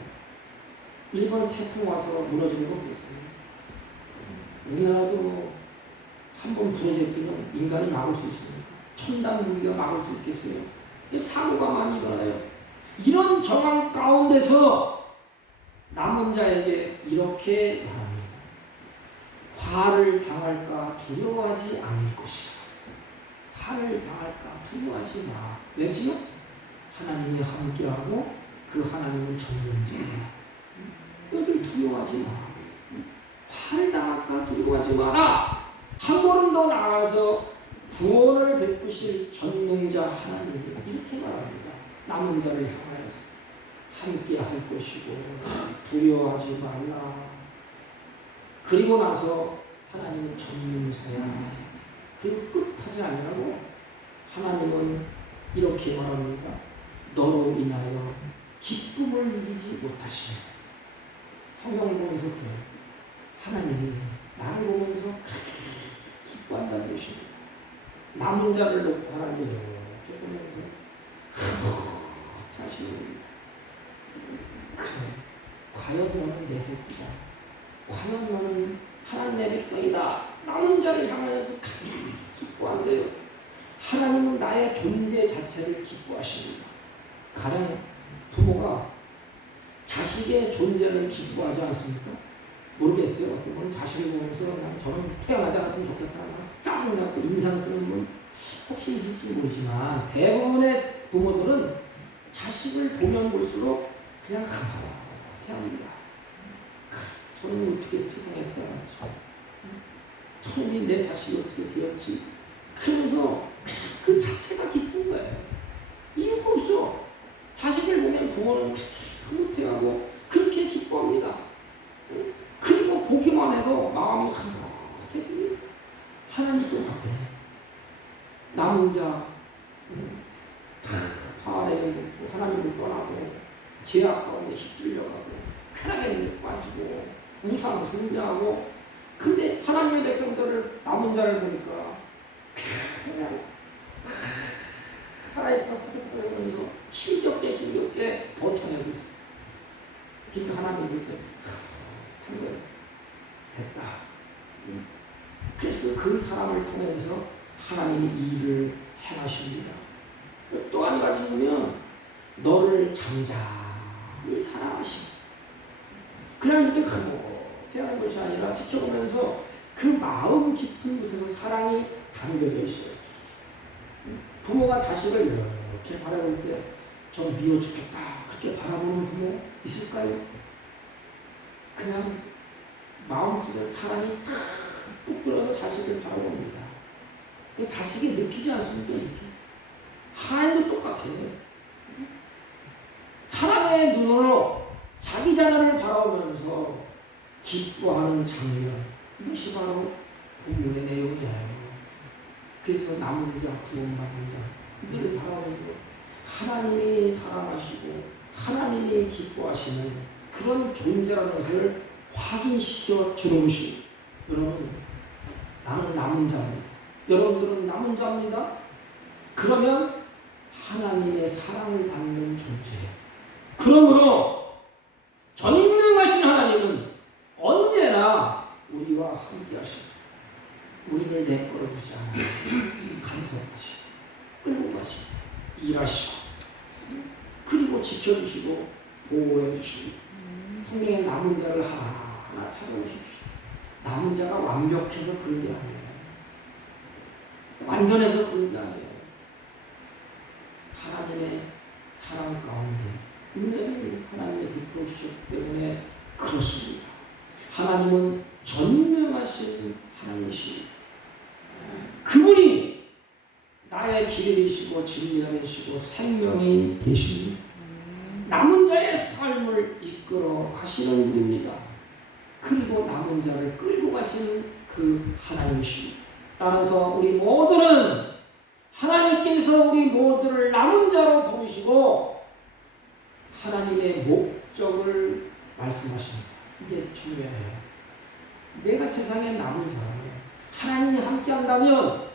일본 태풍 와서 무너지는 거 보세요. 우리나라도 한번 부러졌기는 인간이 막을 수 있습니까? 첨단 무기가 막을 수 있겠어요? 사고가 많이 일어나요. 이런 정황 가운데서 남은 자에게 이렇게 말합니다. 화를 당할까 두려워하지 않을 것이다. 화를 당할까 두려워하지 마. 왜지요? 하나님이 함께하고 그 하나님은 전능자야. 너희들 두려워하지 마. 화를 당할까 두려워하지 마라. 한 걸음 더 나아가서 구원을 베푸실 전능자 하나님이 이렇게 말합니다. 남은 자를 향하여서 함께 할 것이고 두려워하지 말라. 그리고 나서 하나님은 전능자야. 그리고 끝하지 아니하고 하나님은 이렇게 말합니다. 너로 인하여 기쁨을 누리지 못하시네. 성경을 보면서 그래요. 하나님이 나를 보면서 기뻐한다는 것입니다. 남은 자를 놓고 하나님이 이렇게 보면서 하시는 겁니다. 그래, 과연 너는 내 새끼다. 과연 너는 하나님의 백성이다. 남은 자를 향하여서 기뻐하세요. 하나님은 나의 존재 자체를 기뻐하십니다. 가령 부모가 자식의 존재를 기뻐하지 않습니까? 모르겠어요. 어떤 분 자식을 보면서 난 저는 태어나지 않았으면 좋겠다. 짜증나고 인상 쓰는 분 혹시 있을지 모르지만 대부분의 부모들은 자식을 보면 볼수록 그냥 태어납니다. 저는 어떻게 세상에 태어났지? 처음이 내 자식이 어떻게 되었지? 그러면서 그 자체가 기쁜 거예요. 이유가 없어. 자식을 보면 부모는 흐뭇해하고 그렇게 기뻐합니다. 그리고 보기만 해도 마음이 흐뭇해집니다. 하나님도 같아. 남은 자 하나님을 묻고 하나님을 떠나고 죄악 가운데 휩쓸려가고 쾌락에 빠지고 우상 숭배하고 근데 하나님의 백성들을 남은 자를 보니까 그냥 살아있어 부득부득하면서 힘겹게 버텨내고 있어. 그러니까 하나님 볼 때 한 거예요. 됐다. 그래서 그 사람을 통해서 하나님이 이 일을 행하십니다. 또 한 가지 보면 너를 잠잠히 사랑하시. 그냥 이렇게 그렇게 하는 것이 아니라 지켜보면서 그 마음 깊은 곳에서 사랑이 담겨져 있어요. 부모가 자식을 이렇게 바라볼 때 좀 미워 죽겠다 그렇게 바라보는 부모 있을까요? 그냥 마음속에 사랑이 뚝 들어서 자식을 바라봅니다. 자식이 느끼지 않습니까? 이렇게 하나님도 똑같아요. 사랑의 눈으로 자기 자녀를 바라보면서 기뻐하는 장면, 이것이 바로 본문의 내용이에요. 그래서 남은 자, 구원받은 자 이들을 바라보면서 하나님이 사랑하시고 하나님이 기뻐하시는 그런 존재라는 것을 확인시켜 주는 것입니다. 여러분, 나는 남은 자입니다. 여러분들은 남은 자입니다. 그러면 하나님의 사랑을 받는 존재예요. 그러므로 전능하신 하나님은 언제나 우리와 함께 하십니다. 우리를 내버려 두지 않아요. 간섭하시고 끌고 가시고 일하시고 그리고 지켜주시고 보호해 주시고 성경의 남은 자를 하나하나 찾아오십시오. 남은 자가 완벽해서 그런 게 아니에요. 완전해서 그런 게 아니에요. 하나님의 사랑 가운데 은혜를 하나님이 베풀어 주셨기 때문에 그렇습니다. 하나님은 전능하신 하나님이십니다. 그분이 나의 길이 되시고 진리가 되시고 생명이 되십니다. 남은 자의 삶을 이끌어 가시는 분입니다. 그리고 남은 자를 끌고 가시는 그 하나님이십니다. 따라서 우리 모두는 하나님께서 우리 모두를 남은 자로 부르시고 하나님의 목적을 말씀하십니다. 이게 중요해요. 내가 세상에 남은 자라면 하나님이 함께한다면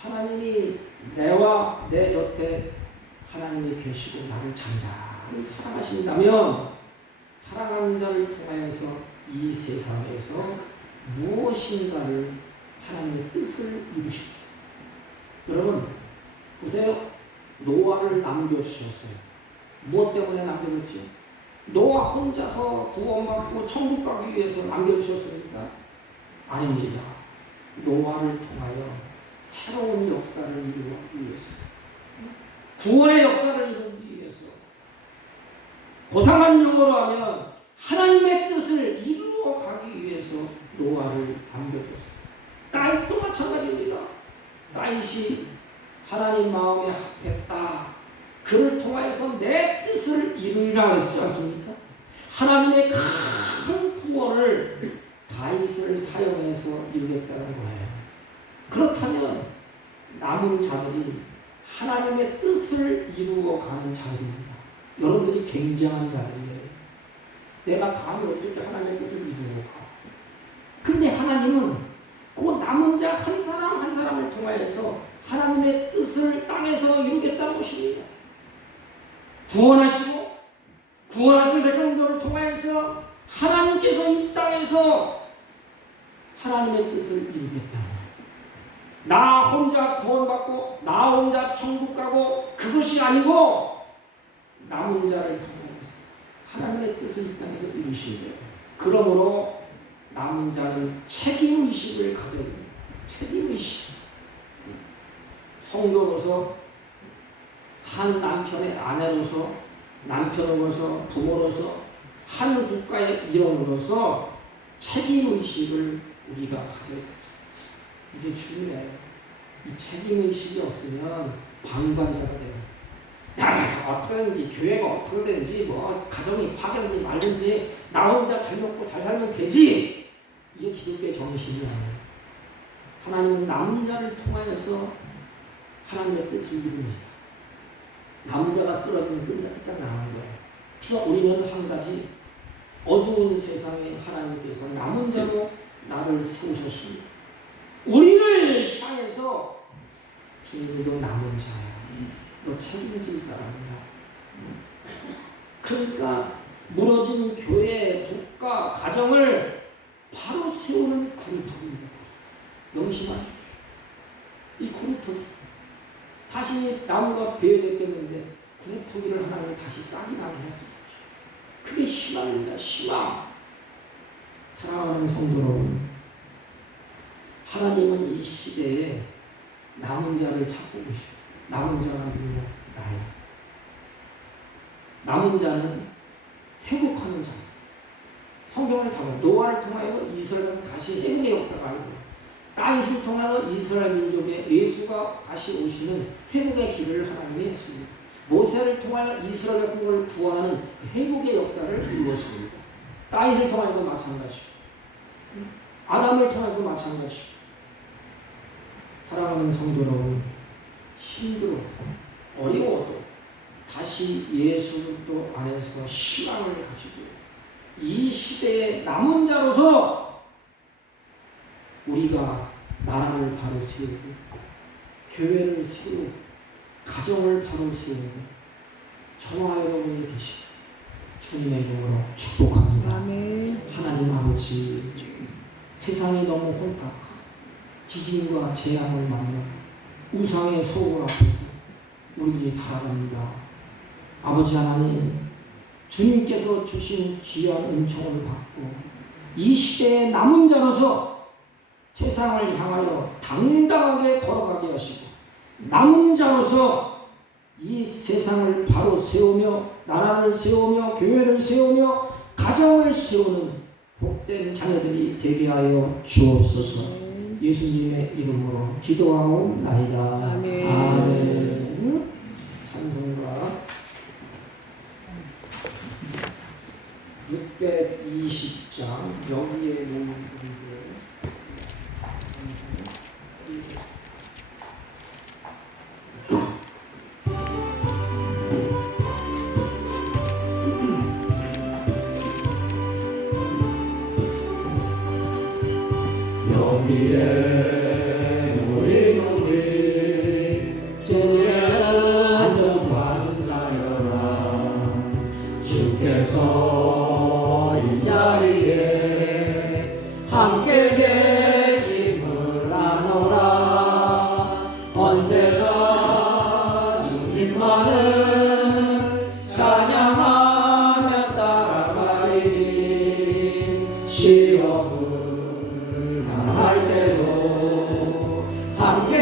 하나님이 내와 내 곁에 하나님이 계시고 나를 잠잠히 사랑하신다면 사랑하는 자를 통하여서 이 세상에서 무엇인가를 하나님의 뜻을 이루십니다. 여러분 보세요. 노아를 남겨주셨어요. 무엇 때문에 남겨줬지? 노아 혼자서 구원받고 천국 가기 위해서 남겨주셨습니까? 아닙니다. 노아를 통하여 새로운 역사를 이루기 위해서, 구원의 역사를 이루기 위해서, 고상한 용어로 하면 하나님의 뜻을 이루어 가기 위해서 노아를 남겨줬어요. 나이도 마찬가지입니다. 다윗이 하나님 마음에 합했다. 그를 통하여서 내 뜻을 이루리라 했지 않습니까? 하나님의 큰 구원을 다윗을 사용해서 이루겠다는 거예요. 그렇다면 남은 자들이 하나님의 뜻을 이루어가는 자들입니다. 여러분들이 굉장한 자들이에요. 내가 감히 어떻게 하나님의 뜻을 이루어가. 그런데 하나님은 그 남은 자 한 사람 한 사람을 통하여서 하나님의 뜻을 땅에서 이루겠다는 것입니다. 구원하신 백성들을 통하여서 하나님께서 이 땅에서 하나님의 뜻을 이루겠다. 나 혼자 구원받고 나 혼자 천국 가고 그것이 아니고 남은 자를 통하여서 하나님의 뜻을 이 땅에서 이루시게. 그러므로 남은 자는 책임의식을 가져야 됩니다. 책임의식. 성도로서 한 남편의 아내로서 남편으로서 부모로서 한 국가의 일원으로서 책임의식을 우리가 가져야 됩니다. 이게 중요해요. 이 책임의식이 없으면 방관자가 돼요. 어떻게든지 교회가 어떻게 되는지 뭐 가정이 파괴되든지 말든지 나 혼자 잘 먹고 잘 살면 되지. 이게 기독교의 정신이 아니에요. 하나님은 남은 자를 통하여서 하나님의 뜻을 이룹니다. 남은 자가 쓰러지면 끈적끈적 나가는 거예요. 그래서 우리는 한 가지 어두운 세상에 하나님께서 남은 자로 나를 세우셨습니다. 우리를 향해서 주님도 남은 자야. 너 책임질 사람이야. 그러니까 무너진 교회, 국가, 가정을 바로 세우는 구루터기입니다. 명심하십시오. 이 구루터기. 다시 나무가 베어졌겠는데 구루터기를 하나님이 다시 싹이 나게 했습니다. 그게 희망입니다. 희망. 사랑하는 성도 여러분, 하나님은 이 시대에 남은 자를 찾고 계시오. 남은 자가 누구냐? 나야. 남은 자는 회복하는 자. 성경을 보면 노아를 통하여 이스라엘은 다시 회복의 역사가 아니고 다윗을 통하여 이스라엘 민족의 예수가 다시 오시는 회복의 길을 하나님이 했습니다. 모세를 통하여 이스라엘 국을 구원하는 회복의 역사를 이루었습니다. 다윗을 통하여도 마찬가지고 아담을 통하여도 마찬가지고. 사랑하는 성도 여러분, 힘들어도 어려워도 다시 예수 그리스도 안에서 희망을 가지고 이 시대의 남은 자로서 우리가 나라를 바로 세우고 교회를 세우고 가정을 바로 세우고 저와 여러분이 되시고 주님의 이름으로 축복합니다. 아멘. 하나님 아버지, 세상이 너무 혼탁하고 지진과 재앙을 만나 우상의 소굴 앞에서 우리들이 살아갑니다. 아버지 하나님, 주님께서 주신 귀한 은총을 받고 이 시대의 남은 자로서 세상을 향하여 당당하게 걸어가게 하시고 남은 자로서 이 세상을 바로 세우며 나라를 세우며 교회를 세우며 가정을 세우는 복된 자녀들이 되게 하여 주옵소서. 예수님의 이름으로 기도하옵나이다. 아멘. 아멘. 찬송가 620장 여기에 놓은 분들 여기에 우리 주의 안전한 자여라. 주께서 이 자리에 함께 계심을 아노라. 언제나 주님만을 찬양하며 따라가리니 시험을 할 때도 함께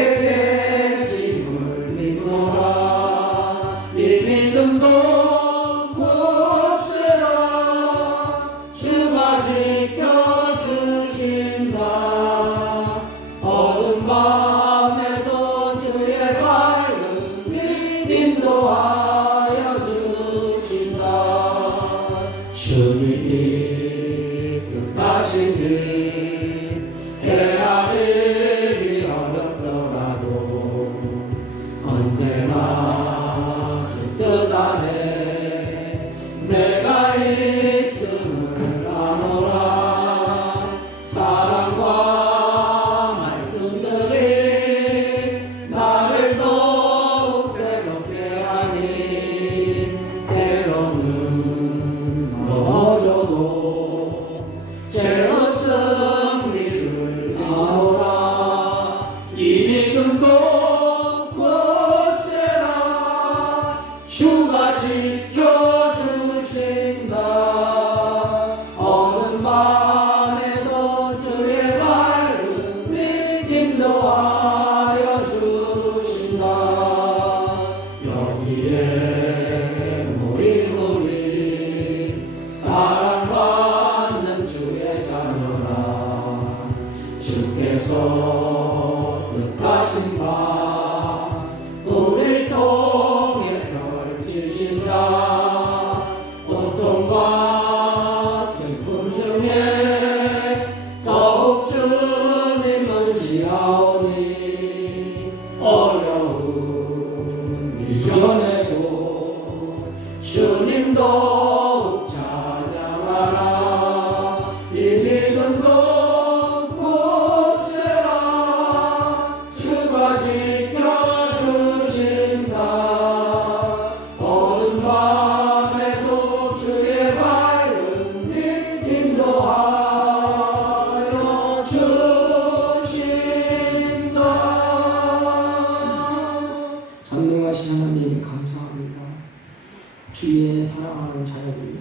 계심을 믿노라. 이 믿음도 굳세라. 주가 지켜주신다. 어두운 밤에도 어려움 이겨내고 주님도 찬양하라. 이 믿음도 굳세라. 주가 지켜주신다. 어두운 밤에도 주의 밝은 빛 인도하여 주신다. 전능하신 하나님 감사합니다. 주의 사랑하는 자녀들이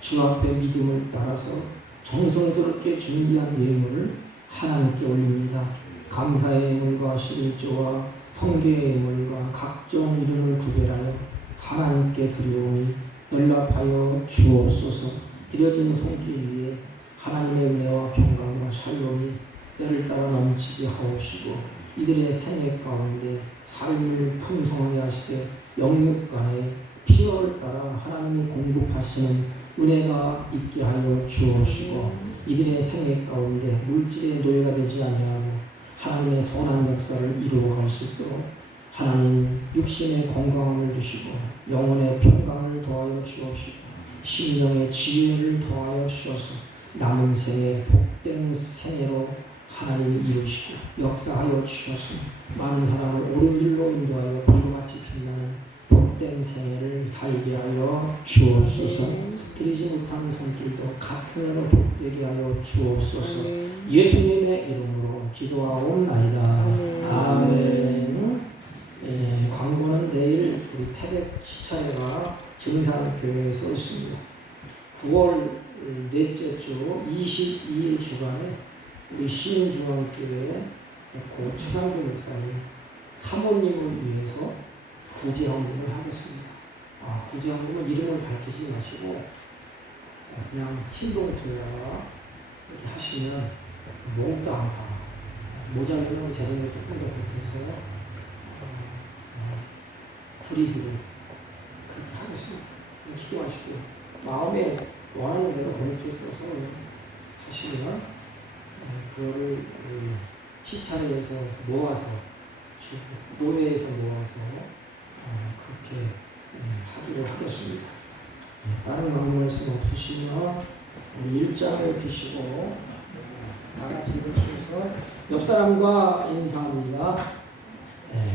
주 앞에 믿음을 따라서 정성스럽게 준비한 예물을 하나님께 올립니다. 감사의 예물과 11조와 성계의 예물과 각종 이름을 구별하여 하나님께 드리오니 연락하여 주옵소서. 드려진 손길 위에 하나님의 은혜와 평강과 샬롬이 때를 따라 넘치게 하옵시고 이들의 생애 가운데 삶을 풍성하게 하시되 영육간에 필요를 따라 하나님이 공급하시는 은혜가 있게 하여 주옵시고 이들의 생애 가운데 물질의 노예가 되지 아니하고 하나님의 선한 역사를 이루어갈 수 있도록 하나님 육신의 건강을 주시고 영혼의 평강을 더하여 주옵시고 심령의 지혜를 더하여 주셔서 남은 생에 복된 생애로 하나님이 이루시고 역사하여 주셔서 많은 사람을 옳은 길로 인도하여 불같이 빛나는 복된 생애를 살게 하여 주옵소서. 드리지 못한 손길도 같은 해로 복되게 하여 주옵소서. 예수님의 이름으로 기도하옵나이다. 아멘. 광고는 내일 우리 태백 시차회가 증산교회에서 있습니다. 9월 넷째 주 22일 주간에 우리 신중앙교회 고 최상규 목사님 사모님을 위해서 구제헌금을 하겠습니다. 구제헌금은 이름을 밝히지 마시고 그냥 신동교회와 이렇게 하시면 몽땅 다 모자르면 재정이 조금 더 보태서 드리기로 그렇게 하겠습니다. 기도하시고 마음에 원하는 대로 봉투에 써서 하시면 그거를 시차례에서 모아서 노예에서 모아서 그렇게 하기로 하겠습니다. 다른 말씀 없으시면 우리 1장을 피시고 나같이 읽으셔서 옆 사람과 인사합니다.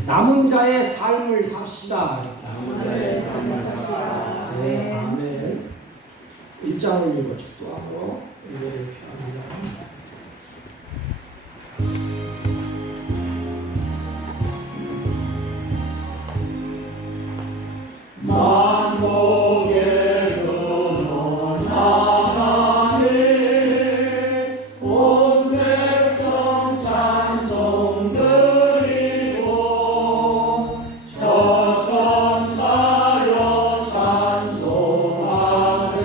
남은 자의 삶을 삽시다. 네, 아멘. 1장을 읽어 축도하고 예배를 표합니다. 만복의 근원 하나님 온 백성 찬송 드리고 저천사여 찬송하세.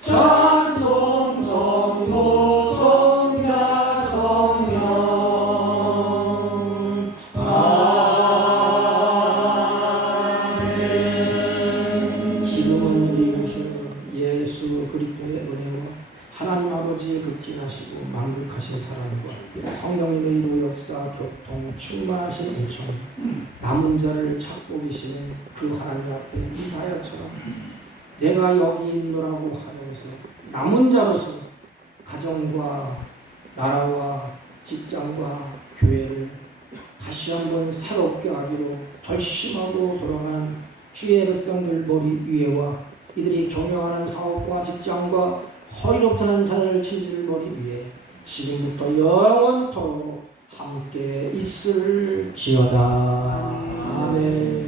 찬송 성모 성자 성령 지금은 우리 오신 예수 그리스도의 은혜와 하나님 아버지의 극진하시고 만극하신 사랑과 성령님의 이루 역사 교통 충만하신 은총 남은 자를 찾고 계시는 그 하나님 앞에 이사야처럼 내가 여기 있노라고 하면서 남은 자로서 가정과 나라와 직장과 교회를 다시 한번 새롭게 하기로 결심하고 돌아가는 주의 백성들 머리 위에와 이들이 경영하는 사업과 직장과 허리롭다는 자녀를 친질 머리 위에 지금부터 영원토록 함께 있을지어다. 아멘.